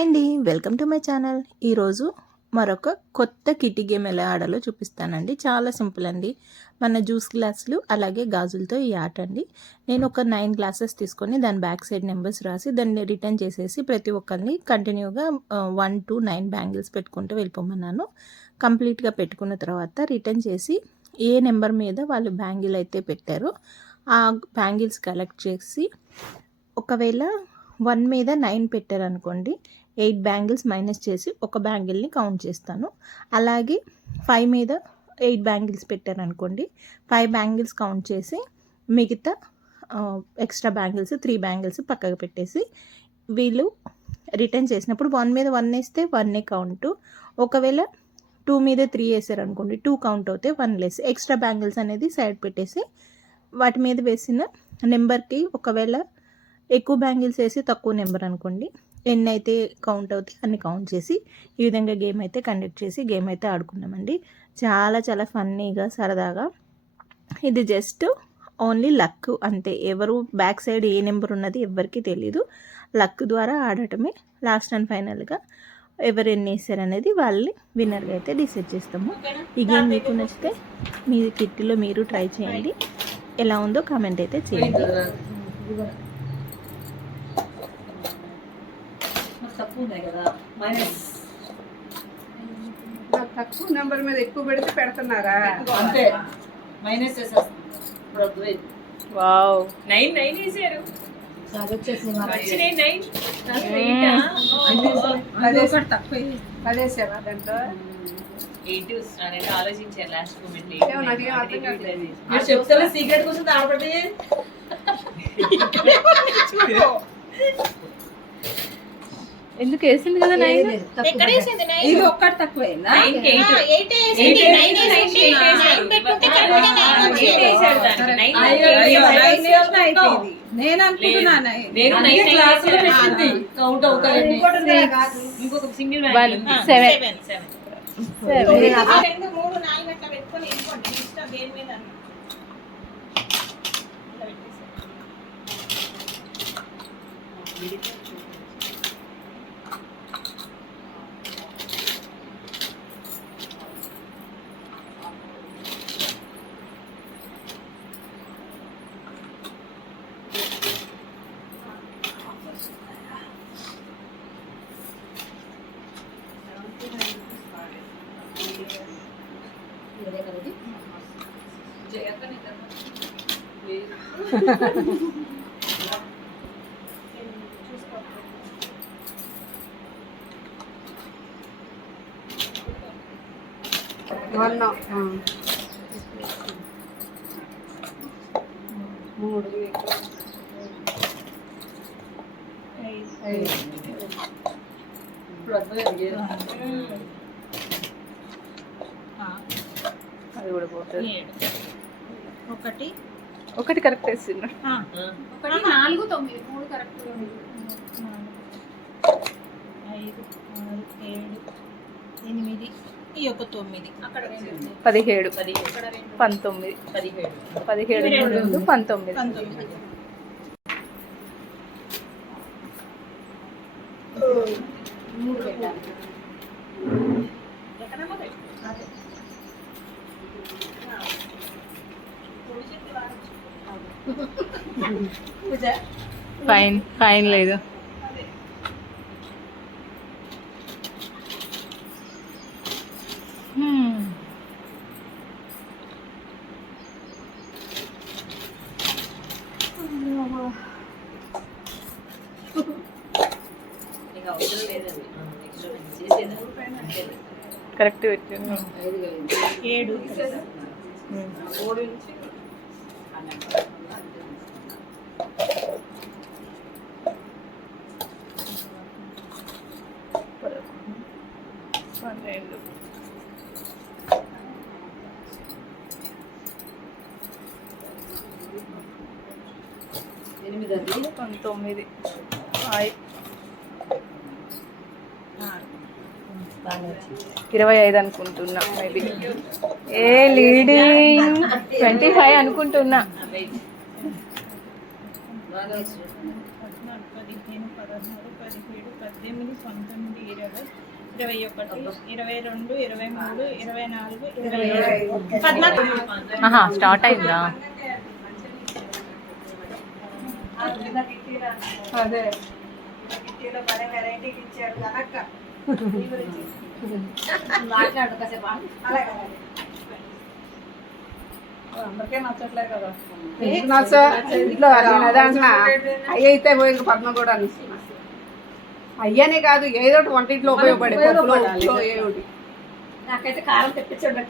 అండి welcome to my channel. ఈరోజు మరొక కొత్త కిటి గేమ్ ఎలా ఆడాలో చూపిస్తానండి. చాలా సింపుల్ అండి. మన జ్యూస్ గ్లాసులు అలాగే గాజులతో ఈ ఆట అండి. నేను ఒక నైన్ గ్లాసెస్ తీసుకొని దాని బ్యాక్ సైడ్ నెంబర్స్ రాసి దాన్ని రిటర్న్ చేసేసి ప్రతి ఒక్కరిని కంటిన్యూగా వన్ టు నైన్ బ్యాంగిల్స్ పెట్టుకుంటూ వెళ్ళిపోమన్నాను. కంప్లీట్గా పెట్టుకున్న తర్వాత రిటర్న్ చేసి ఏ నెంబర్ మీద వాళ్ళు బ్యాంగిల్ అయితే పెట్టారో ఆ బ్యాంగిల్స్ కలెక్ట్ చేసి ఒకవేళ వన్ మీద నైన్ పెట్టారనుకోండి ఎయిట్ బ్యాంగిల్స్ మైనస్ చేసి ఒక బ్యాంగిల్ని కౌంట్ చేస్తాను. అలాగే ఫైవ్ మీద ఎయిట్ బ్యాంగిల్స్ పెట్టారనుకోండి ఫైవ్ బ్యాంగిల్స్ కౌంట్ చేసి మిగతా ఎక్స్ట్రా బ్యాంగిల్స్ త్రీ బ్యాంగిల్స్ పక్కకు పెట్టేసి వీళ్ళు రిటర్న్ చేసినప్పుడు వన్ మీద వన్ వేస్తే వన్నే కౌంట్. ఒకవేళ టూ మీద త్రీ వేసారు అనుకోండి టూ కౌంట్ అవుతే వన్ లెస్. ఎక్స్ట్రా బ్యాంగిల్స్ అనేది సైడ్ పెట్టేసి వాటి మీద వేసిన నెంబర్కి ఒకవేళ ఎక్కువ బ్యాంగిల్స్ వేసి తక్కువ నెంబర్ అనుకోండి ఎన్ని అయితే కౌంట్ అవుతాయి అన్ని కౌంట్ చేసి ఈ విధంగా గేమ్ అయితే కండక్ట్ చేసి గేమ్ అయితే ఆడుకున్నామండి. చాలా చాలా ఫన్నీగా సరదాగా. ఇది జస్ట్ ఓన్లీ లక్ అంతే. ఎవరు బ్యాక్ సైడ్ ఏ నెంబర్ ఉన్నది ఎవరికి తెలీదు. లక్ ద్వారా ఆడటమే లాస్ట్ అండ్ ఫైనల్గా ఎవరు ఎన్ని వేసారు అనేది వాళ్ళని విన్నర్గా అయితే డిసైడ్ చేస్తాము. ఈ గేమ్ మీకు నచ్చితే మీ కిట్లో మీరు ట్రై చేయండి. ఎలా ఉందో కామెంట్ అయితే చేయండి. తక్కువ ఉన్నాయి కదా మైనస్ నాకు తక్కువ నెంబర్ మీద ఎక్కువ పెడితే పెడుతున్నారా? అంతే. మైనస్ చేసేస్తుంది. వావ్. నైన్ నైన్ వేసారు. పదేసావా దాంట్లో? ఎయిట్ అనేది ఆలోచించారు లాస్ట్ మూమెంట్ చెప్తారా సీక్రెట్ కోసం ఆడపడి ఎందుకు వేసింది కదా నైన్? ఎక్కడ వేసింది నైన్? ఇది ఒక్కటి తక్కువైందా? నైన్కి ఎయిట్ ఎయిట్ వేసాడు దానికి నైన్ అయ్యో, వేసాడు. నైన్ వేసినా అయిపోయింది. నేను అనుకుంటున్నాను. నేను అన్ని నైన్ క్లాసులు పెట్టింది. కౌంట్ అవుతాయండి ఇంకొక single One, seven. Seven seven రెండు మూడు నాలుగు అట్లా పెట్టుకొని వెళ్ళిపోండి ఇష్టం దేని మీద? మొన్న ఆ. మూడు అది కూడా పోతుంది ఒకటి ఒకటి కరెక్ట్ వేసిండ్రు ఒకటి నాలుగు తొమ్మిది. మూడు కరెక్ట్ ఐదు ఆరు ఏడు ఎనిమిది ఈ యొక్క తొమ్మిది. అక్కడ రెండు పదిహేడు. పదిహేడు. అక్కడ రెండు పంతొమ్మిది. పదిహేడు. పదిహేడు పంతొమ్మిది. పంతొమ్మిది మూడు పెట్టాలి ఎక్కడమ్మా పెట్టు. అదే. పూజ ఫైన్ ఫైన్ లేదు. కరెక్ట్ కాదు. ఏడు మూడు నుంచి పన్నెండు ఎనిమిది పంతొమ్మిది. ఐ- ఇరవై ఐదు అనుకుంటున్నా మేబీ. ఏ లీడింగ్? ట్వంటీ ఫైవ్ అనుకుంటున్నా. పదిహేను పదహారు పదిహేడు పద్దెనిమిది పంతొమ్మిది ఇరవై ఇరవై ఒకటి ఇరవై రెండు ఇరవై మూడు ఇరవై నాలుగు ఇరవై స్టార్ట్ అయిందా? అదే. మాట్లాడు కాసేపు అయితే పోయి పద్మ కూడా అయ్యనే కాదు ఏదో ఒకటి వంటింట్లో ఉపయోగపడే నాకైతే కారం తెప్పించండి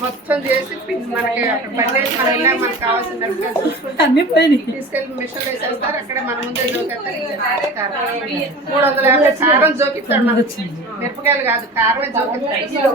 మొత్తం చేసి పిన్ మనకి అక్కడ బండేసి మనం వెళ్ళాక మనకు కావాల్సిన మిరపకాయలు చూసుకుంటే తీసుకెళ్ళి మిషన్ వేసేస్తారు. అక్కడే మన ముందే జోకేస్తారు ఇచ్చేస్తారు కారం. మూడు వందల యాభై కారం జోకిస్తాడు మనకి. మిరపకాయలు కాదు కారమే జోకిస్తాడు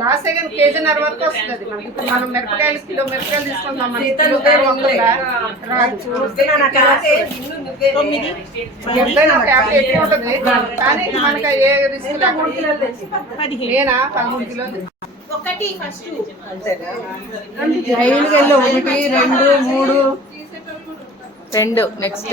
లాస్ట్ సెకండ్ కేజీన్నర వరకు వస్తుంది. మనకి ఇప్పుడు మనం మిరపకాయలు కిలో మిరపకాయలు తీసుకుందాం ఉంటుంది. కానీ మనకి ఏ రిస్క్ నేనా పదమూడు కిలోలు ఒకటి ఫస్ట్. రైలు వెళ్ళి ఒకటి రెండు మూడు. రెండు నెక్స్ట్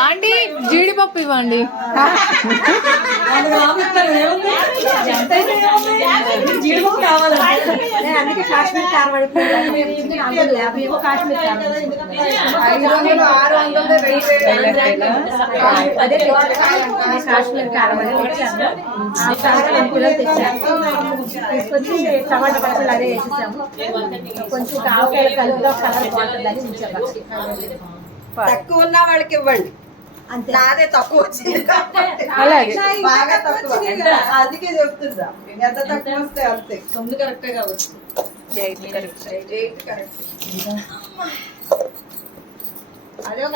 ఆంటీ జీడిపప్పు ఇవ్వండి. జీడిపప్పు కావాలి తీసుకొచ్చి టమాటా పచ్చళ్ళు అదే వేసేసాము కొంచెం ఆవకాయ కలర్ బాగుంటుందని తక్కువ ఉన్న వాళ్ళకి ఇవ్వండి. అంతే. నాదే తక్కువ వచ్చింది బాగా తక్కువ. అందుకే చెప్తుందా ఎంత తక్కువ వస్తే అంతే. తొమ్మిది కరెక్టే కావచ్చు. అదే ఒక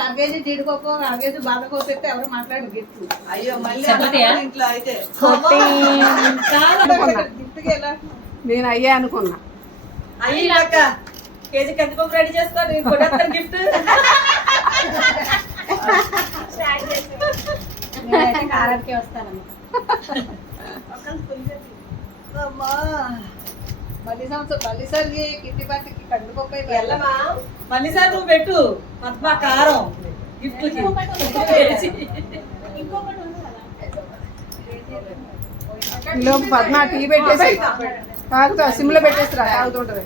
ఒక అర కేజీ బాదపప్పు పెడితే ఎవరు మాట్లాడు గిఫ్ట్. అయ్యో మళ్ళీ ఇంట్లో అయితే. గిఫ్ట్కి ఎలా? నేను అయ్యే అనుకున్నా. అయ్యాక కేజీ కందిపప్పు రెడీ చేస్తాను కొడతాను గిఫ్ట్ కారానికే వస్తానమ్మా. మళ్ళీసారి నువ్వు పెట్టు. పద్మ కారం. గిఫ్ట్ కిలో పద్మ టీ పెట్టేసి తాగుతా సిమ్లో పెట్టేసి రా తాగుతుంటది.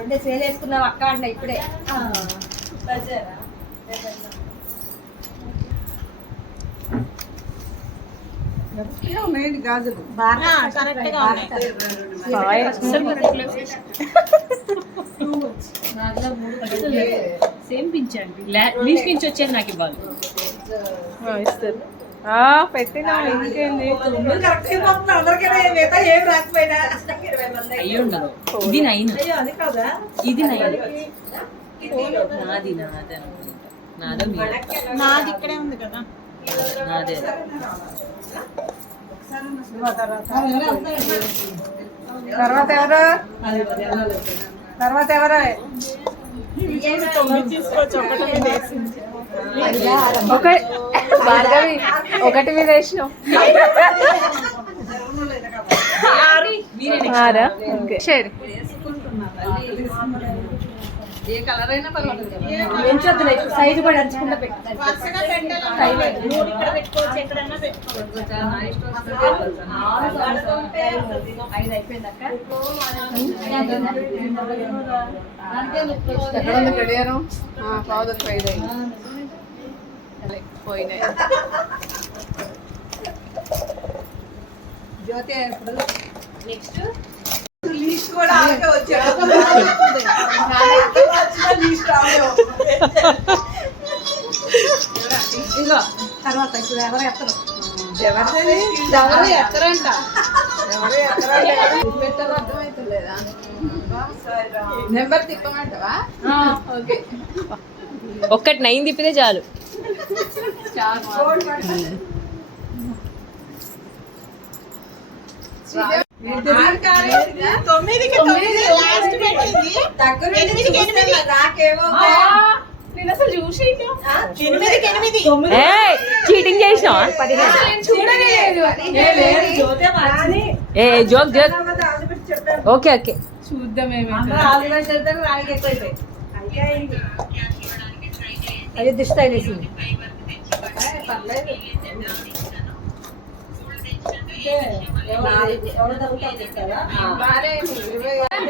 అంటే సేల్ వేసుకున్నావు అక్క అంట ఇప్పుడే. గాజులు సేమ్ పించండి. లీస్ట్ నుంచి వచ్చేది నాకు ఇవ్వాలి. ఇస్తారు. పెట్టినా ఇంకేంది? ఇది నైన్. అయ్యో అది కాదా? ఇది నైన్. నాది నాది నాదో ఇక్కడే ఉంది కదా. నాదే. తర్వాత ఎవరు? తర్వాత ఎవరు? ఒక భార్గవి ఒకటి మీద వేసినాం. ఆరా? ఓకే. సరే ఏ కలర్ అయినా పర్వాలేదు ఎంచొద్దులే సైజు కూడా అంచుకుంటా వరుసగా పెట్టాలి మూడు ఇక్కడ పోయినాయి. జ్యోతి ఇప్పుడు నెక్స్ట్? లీస్ట్ కూడా ఆమెకే వచ్చాడు. లీస్ట్ ఆమె ఇదిగో తర్వాత ఇప్పుడు ఎవరు ఎత్తరు? ఎవరు ఎక్కరంట పెట్టాలో అర్థమవుతలేదా నెంబర్ తిప్పమంటావా? ఓకే. ఒక్కటి నైన్ తిప్పితే చాలు. తొమ్మిదికి తొమ్మిది లాస్ట్ పెట్టింది ఎనిమిదికి ఎనిమిది నేను అసలు చూసి ఎనిమిదికి ఎనిమిది చీటింగ్ చేసినావా ఏ జోక్ జోక్ ఓకే ఓకే అది దిష్టి తగిలేసింది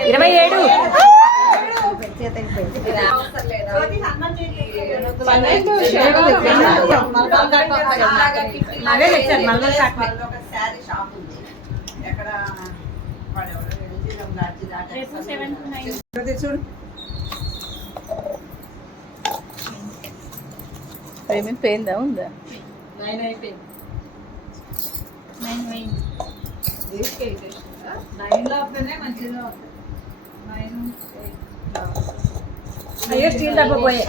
ఇరవై ఏడు అదే తెచ్చాను మళ్ళీ రేపు సెవెన్ టు నైన్ ఉందా? నైన్ నైన్ అయ్యో స్టీల్ డబ్బా పోయే.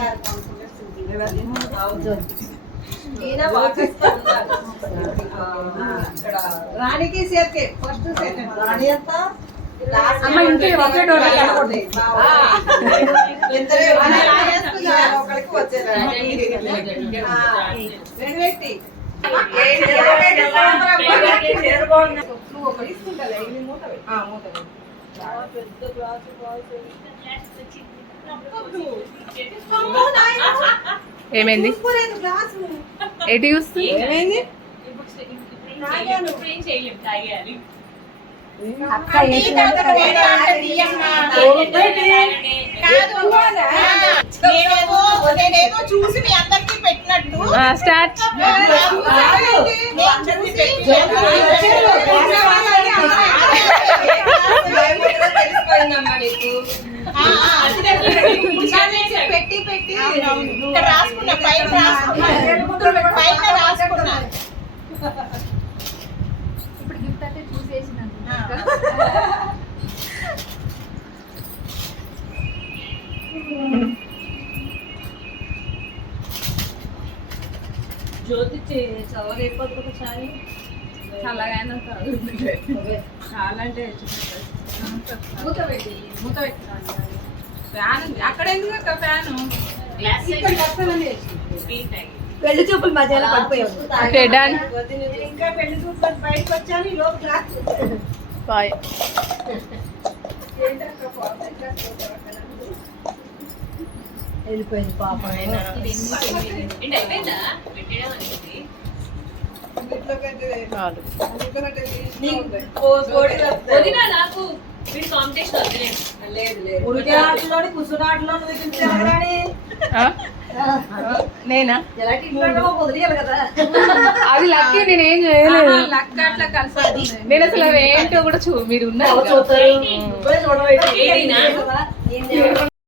రాణికి సేర్కే ఫస్ట్ సెకండ్ రాణి ఎంత? అమ్మ ఇంటి ఒకే డోర్. ఏమైంది? ఎటు చూస్తుంది? ఏమైంది? నేనేదో చూసి మీ అందరికి పెట్టినట్టు స్టార్ట్ పెట్టి పెట్టి ఇక్కడ రాసుకున్నా పైన రాసుకున్నా పైన రాసుకున్నా జ్యోతి చదవలేకపోతే ఒకసారి. చల్లగానే చాలా అంటే మూత పెట్టి మూత పెట్టి ఫ్యాన్ అక్కడ ఎందుకు పెళ్ళి చూపులు మధ్యలో పడిపోయావు. ఇంకా పెళ్ళి చూపులు బయటకు వచ్చాను ఈ లోపు బాయ్ వెళ్ళిపోయింది పాప. లేదు లేదు ఆటలోని కుసుడు ఆటలో నువ్వు పిలిచావు రాణి నేనా? అది లక్కీ నేను ఏం చేయలేదు. లక్క అట్లా కలిసి నేను అసలు అవి ఏంటో కూడా చూ మీరు ఉన్నారు